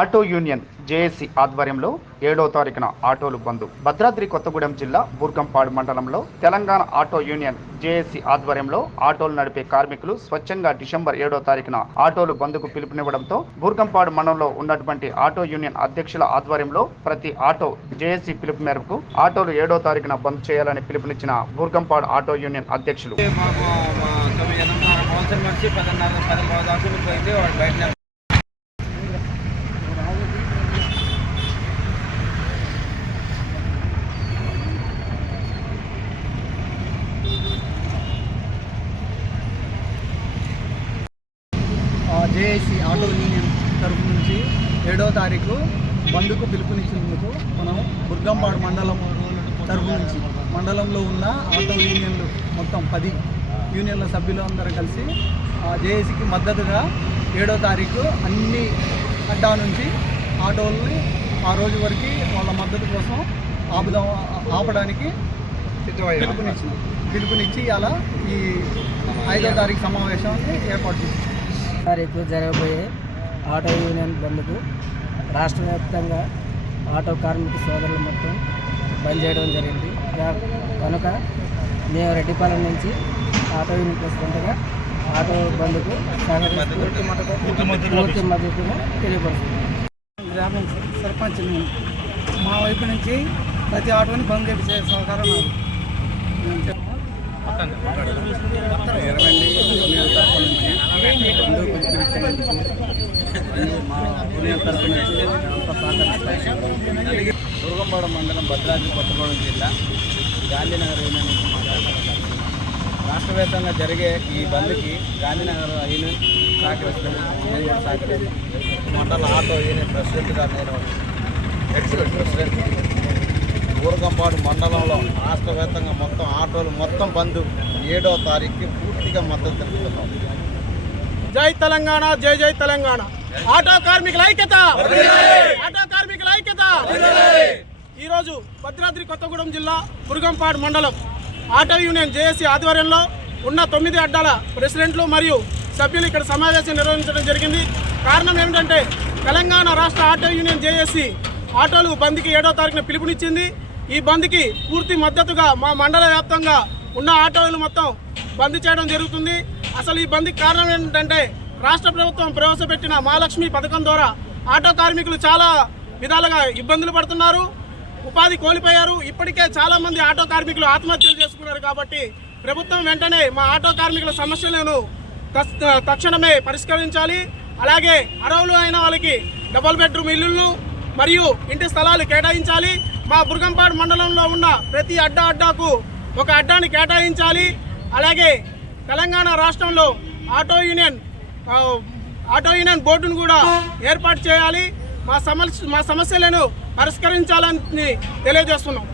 Auto union JAC ఆధ్వర్యంలో ఏడో తారీఖున ఆటోలు బంద్. భద్రాద్రి కొత్తగూడెం జిల్లా బూర్గంపాడు మండలంలో తెలంగాణ ఆటో యూనియన్ జేఏసీ ఆధ్వర్యంలో ఆటోలు నడిపే కార్మికులు స్వచ్ఛంగా డిసెంబర్ ఏడో తారీఖున ఆటోలు బంద్కు పిలుపునివ్వడంతో బూర్గంపాడు మండలంలో ఉన్నటువంటి ఆటో యూనియన్ అధ్యక్షుల ఆధ్వర్యంలో ప్రతి ఆటో జేఏసీ పిలుపు మేరకు ఆటోలు ఏడో తారీఖున బంద్ చేయాలని పిలుపునిచ్చిన బూర్గంపాడు ఆటో యూనియన్ అధ్యక్షులు. పదిన్నర పది పోయింది వాడు బయట జేఏసీ ఆటో యూనియన్ తరఫు నుంచి ఏడో తారీఖు బంధుకు పిలుపునిచ్చినందుకు మనం బుర్గంపాడు మండలం తరఫు నుంచి మండలంలో ఉన్న ఆటో యూనియన్లు మొత్తం పది యూనియన్ల సభ్యులు అందరూ కలిసి జేఏసీకి మద్దతుగా ఏడో తారీఖు అన్ని అడ్డా నుంచి ఆటోల్ని ఆ రోజు వరకు వాళ్ళ మద్దతు కోసం ఆపుదాం ఆపడానికి పిలుపునిచ్చినాం పిలుపునిచ్చి అలా ఈ ఐదో తారీఖు సమావేశాన్ని ఏర్పాటు చేసింది తారీఖు జరగబోయే ఆటో యూనియన్ బంద్కు రాష్ట్ర వ్యాప్తంగా ఆటో కార్మిక సోదరులు మొత్తం బంద్ చేయడం జరిగింది కనుక మేము రెడ్డిపాలెం నుంచి ఆటో యూనియన్ ప్రెసిడెంట్గా ఆటో బంద్కు పూర్తి మద్దతును తెలియపరుస్తున్నాం గ్రామం సర్పంచ్. మా వైపు నుంచి ప్రతి ఆటోని బంద్ చేసే సహకారం. ఇరవై నుంచి బంధువు మా యూనియన్ తరపు అంతా సహకరిస్తాయి దుర్గంపాడ మండలం భద్రాద్రి కొత్తగూడెం జిల్లా గాంధీనగర్ యూనియన్ నుంచి మాట్లాడుతున్నాం. రాష్ట్ర వ్యాప్తంగా జరిగే ఈ బంద్కి గాంధీనగర్ యూనియన్ సహకరిస్తుంది నేను కూడా సహకరిస్తాను మండల ఆటో యూనియన్ ప్రెసిడెంట్గా నేను ఎక్సలెంట్ ప్రెసిడెంట్. ఊరగంపాడు మండలంలో రాష్ట్ర వ్యాప్తంగా మొత్తం ఆటోలు మొత్తం బంద్ ఏడో తారీఖుకి పూర్తిగా మద్దతు తెలుపుతున్నాం. జై తెలంగాణ జై జై తెలంగాణ. ఆటో కార్మికుల ఐక్యత! ఆటో కార్మికుల ఐక్యత! ఈరోజు భద్రాద్రి కొత్తగూడెం జిల్లా మురుగంపాడు మండలం ఆటో యూనియన్ జేఏసీ ఆధ్వర్యంలో ఉన్న తొమ్మిది అడ్డాల ప్రెసిడెంట్లు మరియు సభ్యులు ఇక్కడ సమావేశం నిర్వహించడం జరిగింది. కారణం ఏమిటంటే తెలంగాణ రాష్ట్ర ఆటో యూనియన్ జేఏసీ ఆటోలు బంద్కి ఏడో తారీఖున పిలుపునిచ్చింది. ఈ బంద్కి పూర్తి మద్దతుగా మా మండల వ్యాప్తంగా ఉన్న ఆటోలు మొత్తం బంద్ చేయడం జరుగుతుంది. అసలు ఈ బంద్కి కారణం ఏంటంటే రాష్ట్ర ప్రభుత్వం ప్రవేశపెట్టిన మహాలక్ష్మి పథకం ద్వారా ఆటో కార్మికులు చాలా విధాలుగా ఇబ్బందులు పడుతున్నారు. ఉపాధి కోల్పోయారు. ఇప్పటికే చాలా మంది ఆటో కార్మికులు ఆత్మహత్యలు చేసుకున్నారు కాబట్టి ప్రభుత్వం వెంటనే మా ఆటో కార్మికుల సమస్యలను తక్షణమే పరిష్కరించాలి. అలాగే అరవులు అయిన వాళ్ళకి డబుల్ బెడ్రూమ్ ఇల్లులు మరియు ఇంటి స్థలాలు కేటాయించాలి. మా బుర్గంపాడు మండలంలో ఉన్న ప్రతి అడ్డా అడ్డాకు ఒక అడ్డాని కేటాయించాలి. అలాగే తెలంగాణ రాష్ట్రంలో ఆటో యూనియన్ ఆటో యూనియన్ బోర్డును కూడా ఏర్పాటు చేయాలి. మా సమస్య మా సమస్యలను పరిష్కరించాలని తెలియజేస్తున్నాం.